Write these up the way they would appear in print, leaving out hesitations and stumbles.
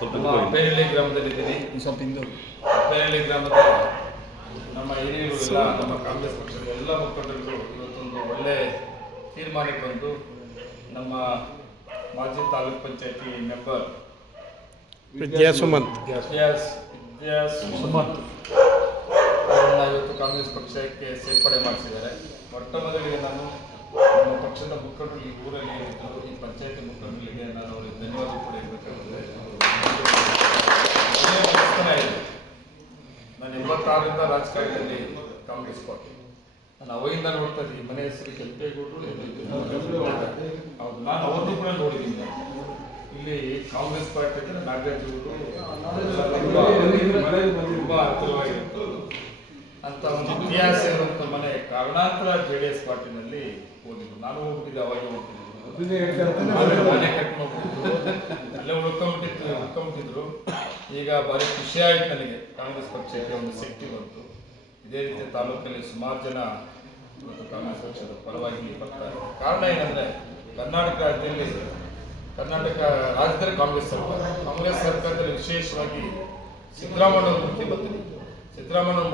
ನಮ್ಮ ಅಪ್ಪೇನಹಳ್ಳಿ ಗ್ರಾಮದಲ್ಲಿದ್ದೀನಿ. ಸ್ವಲ್ಪ ಹಿಂದೆ ಅಪ್ಪೇನಹಳ್ಳಿ ಗ್ರಾಮದ ನಮ್ಮ ಹಿರಿಯರು ಎಲ್ಲ ನಮ್ಮ ಕಾಂಗ್ರೆಸ್ ಪಕ್ಷದ ಎಲ್ಲ ಮುಖಂಡರು ಇವತ್ತೊಂದು ಒಳ್ಳೆ ತೀರ್ಮಾನಕ್ಕೆ ಬಂದು ನಮ್ಮ ಮಾಜಿ ತಾಲೂಕ್ ಪಂಚಾಯತಿ ಮೆಂಬರ್ ಸುಮಂತ್ ಸುಮಂತ್ ಅವರನ್ನ ಇವತ್ತು ಕಾಂಗ್ರೆಸ್ ಪಕ್ಷಕ್ಕೆ ಸೇರ್ಪಡೆ ಮಾಡಿಸಿದ್ದಾರೆ. ಮೊಟ್ಟ ಮೊದಲಿಗೆ ನಾನು ನಮ್ಮ ಪಕ್ಷದ ಮುಖಂಡರು ಈ ಊರಲ್ಲಿ ಇದ್ದರು, ಈ ಪಂಚಾಯತಿ ಮುಖಂಡರಿಗೆ ನಾನು ಅವರಿಗೆ ಧನ್ಯವಾದ ಕೂಡ ಇರಬೇಕಾಗುತ್ತದೆ. ನಾನು 86ರಿಂದ ರಾಜಕಾರಣದಲ್ಲಿ ಕಾಂಗ್ರೆಸ್ ಪಾರ್ಟಿ ನಾನು ಅವಾಗಿಂದ ನೋಡ್ತಾ ಇದ್ದೀನಿ. ಮನೆ ಹೆಸರು ಕೆಂಪೇಗೌಡರು ಹೌದು, ನಾನು ಅವರನ್ನು ಕೂಡ ನೋಡಿದ್ದೀನಿ. ಇಲ್ಲಿ ಕಾಂಗ್ರೆಸ್ ಪಾರ್ಟಿ ಅಂದರೆ ನಾಗರಾಜ್ ತುಂಬ ಹತ್ತಿರವಾಗಿರುತ್ತೆ ಅಂತ ಒಂದು ಇತಿಹಾಸ ಇರುವಂಥ ಮನೆ. ಕಾರಣಾಂತರ JDS ಪಾರ್ಟಿನಲ್ಲಿ ಹೋಗಿದ್ದು, ನಾನು ಹೋಗ್ಬಿಟ್ಟಿದ್ದೆ, ಅವಾಗ ಹೋಗ್ತಿದ್ದೆ, ಮನೆ ಕಟ್ಕೊಂಡು ಹೋಗ್ತಿದ್ರು, ಅಲ್ಲೇ ಉಳ್ಕೊಂಡ್ಬಿಟ್ಟಿದ್ರು. ಈಗ ಭಾರಿ ಖುಷಿ ಆಯ್ತು ನನಗೆ, ಕಾಂಗ್ರೆಸ್ ಪಕ್ಷಕ್ಕೆ ಒಂದು ಶಕ್ತಿ ಬಂತು. ಇದೇ ರೀತಿ ತಾಲೂಕಲ್ಲಿ ಸುಮಾರು ಜನ ಇವತ್ತು ಕಾಂಗ್ರೆಸ್ ಪಕ್ಷದ ಪರವಾಗಿ ಬರ್ತಾರೆ. ಕಾರಣ ಏನಂದರೆ ಕರ್ನಾಟಕ ರಾಜ್ಯದಲ್ಲಿ ಕಾಂಗ್ರೆಸ್ ಸರ್ಕಾರದಲ್ಲಿ ವಿಶೇಷವಾಗಿ ಸಿದ್ದರಾಮಯ್ಯ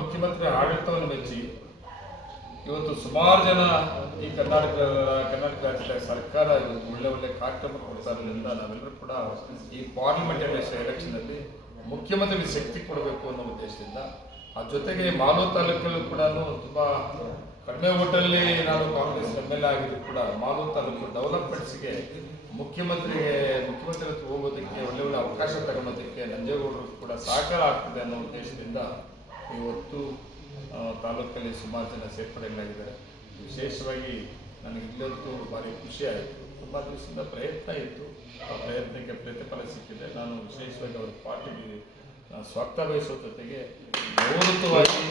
ಮುಖ್ಯಮಂತ್ರಿ ಆಡಳಿತವನ್ನು ಮೆಚ್ಚಿ ಇವತ್ತು ಸುಮಾರು ಜನ ಈ ಕರ್ನಾಟಕ ರಾಜ್ಯದ ಸರ್ಕಾರ ಇವತ್ತು ಒಳ್ಳೆ ಕಾರ್ಯಕ್ರಮ ಕೊಡ್ತಾ ಇರೋದ್ರಿಂದ ನಾವೆಲ್ಲರೂ ಕೂಡ ಈ ಪಾರ್ಲಿಮೆಂಟರಿ ಎಲೆಕ್ಷನಲ್ಲಿ ಮುಖ್ಯಮಂತ್ರಿಗೆ ಶಕ್ತಿ ಕೊಡಬೇಕು ಅನ್ನೋ ಉದ್ದೇಶದಿಂದ, ಆ ಜೊತೆಗೆ ಮಾಲೂರು ತಾಲೂಕಲ್ಲೂ ಕೂಡ ತುಂಬ ಕಡಿಮೆ ಓಟಲ್ಲಿ ನಾನು ಕಾಂಗ್ರೆಸ್ MLA ಆಗಿದ್ರು ಕೂಡ ಮಾಲೂರು ತಾಲೂಕು ಡೆವಲಪ್ಮೆಂಟ್ಸ್ಗೆ ಮುಖ್ಯಮಂತ್ರಿ ಹತ್ರ ಹೋಗೋದಕ್ಕೆ ಒಳ್ಳೆ ಅವಕಾಶ ತಗೊಳೋದಕ್ಕೆ ನಂಜೇಗೌಡರು ಕೂಡ ಸಹಕಾರ ಆಗ್ತದೆ ಅನ್ನೋ ಉದ್ದೇಶದಿಂದ ಇವತ್ತು ತಾಲೂಕಲ್ಲಿ ಸುಮಾರು ಜನ ಸೇರ್ಪಡೆಗಳಾಗಿದ್ದಾರೆ. ವಿಶೇಷವಾಗಿ ನನಗೆ ಇಲ್ಲಂತೂ ಭಾರಿ ಖುಷಿ ಆಯಿತು. ತುಂಬ ದಿವಸದಿಂದ ಪ್ರಯತ್ನ ಇತ್ತು, ಆ ಪ್ರಯತ್ನಕ್ಕೆ ಪ್ರತಿಫಲ ಸಿಕ್ಕಿದೆ. ನಾನು ವಿಶೇಷವಾಗಿ ಅವರ ಪಾರ್ಟಿಗೆ ಸ್ವಾಗತ ಬಯಸೋ ಜೊತೆಗೆ ಗೌರವವಾಗಿ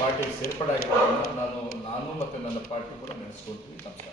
ಪಾರ್ಟಿಗೆ ಸೇರ್ಪಡೆ ಆಗಿರೋದನ್ನು ನಾನು ಮತ್ತು ನನ್ನ ಪಾರ್ಟಿ ಕೂಡ ನಡೆಸ್ಕೊಳ್ತೀವಿ. ನಮಸ್ಕಾರ.